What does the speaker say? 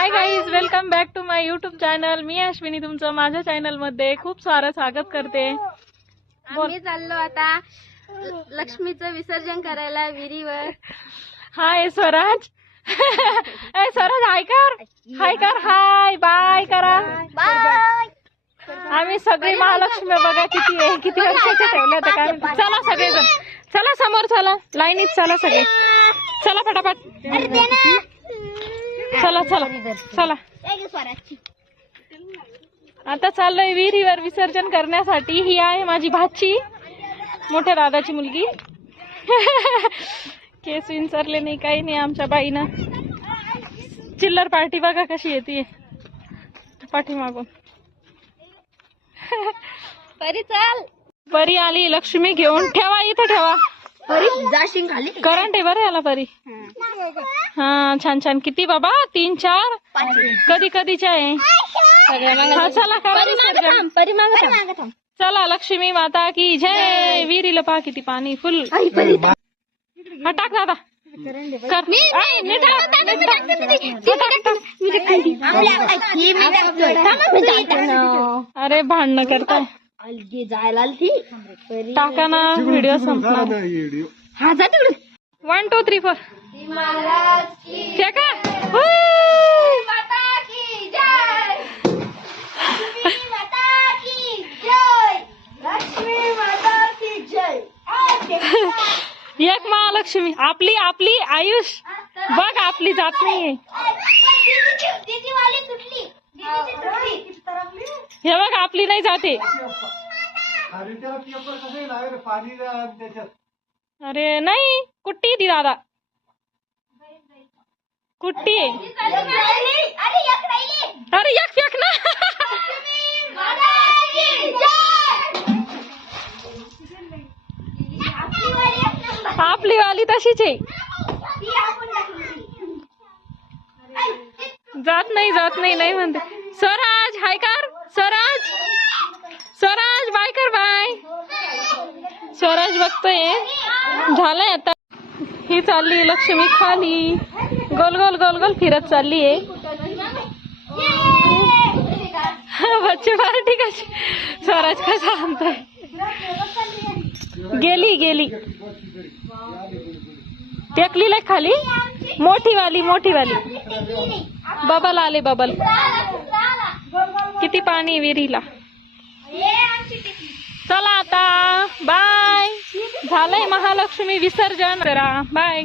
Hi guys welcome back to my YouTube channel मी अश्विनी तुमचं माझ्या चॅनलमध्ये खूप सारं स्वागत करते. बोल. आम्ही चाललो आता लक्ष्मीचं विसर्जन करायला विहिरीवर. हाय स्वराज. ए स्वराज हाय कर. हाय कर. हाय बाय करा. आम्ही सगळे महालक्ष्मी बघा किती आहे किती वर्षाचे ठेवले होते काय माहिती. चला सगळेजण. चला समोर चला. लाईनीत चला सगळे. चला फटाफट चला चला. चला. आता चाललोय विहिरीवर विसर्जन करण्यासाठी. ही आहे माझी भाची. मोठ्या दादाची मुलगी. केस विंचरले नाही काही नाही आमच्या बाईनं. चिल्लर पार्टी बघा कशी येते. पाठीमागून. परी चाल. परी आली लक्ष्मी घेऊन ठेवा इथं ठेवा. परी? जाशील खाली करंट आहे बरं याला परी. हा. छान छान. किती बाबा? तीन चार? कधी कधीच्या आहे? हा चला करा विसर्जन. चला लक्ष्मी माता की जय. विहिरीला पहा किती पाणी फुल. हा टाक दादा. अरे भांडणं करताय. अलगी जायला आली ती परी टाका ना व्हिडिओ संपणार. हा जा तिकडे वन टू थ्री फोर का माता की? जय. लक्ष्मी माता की जय. लक्ष्मी माता की जय एक महालक्ष्मी. आपली आपली आयुष. बघ आपली जात नाहीये दीदी वाली तुटली. हे बघ आपली नाही जाते. अरे त्याला पेपर कसं लावेल पाणी द्या त्याच्यात. अरे नाही कुट्टी ती दादा. कुट्टी. अरे एक राहिली. अरे एक फेक ना. आपली वाली तशीच आहे. जात नाही जात नाही नाही म्हणते. स्वराज हाय कर. बघतोय झालंय आता. ही चालली लक्ष्मी खाली. गोल गोल गोल गोल फिरत चालली आहे. बच्चे पार्टी कशी? स्वराज कसा आणतोय? गेली गेली. टेकली खाली? मोठी वाली मोठी वाली बबल आले बबल. किती पाणी विहिरीला? चला आता. झालंय महालक्ष्मी विसर्जन करा. बाय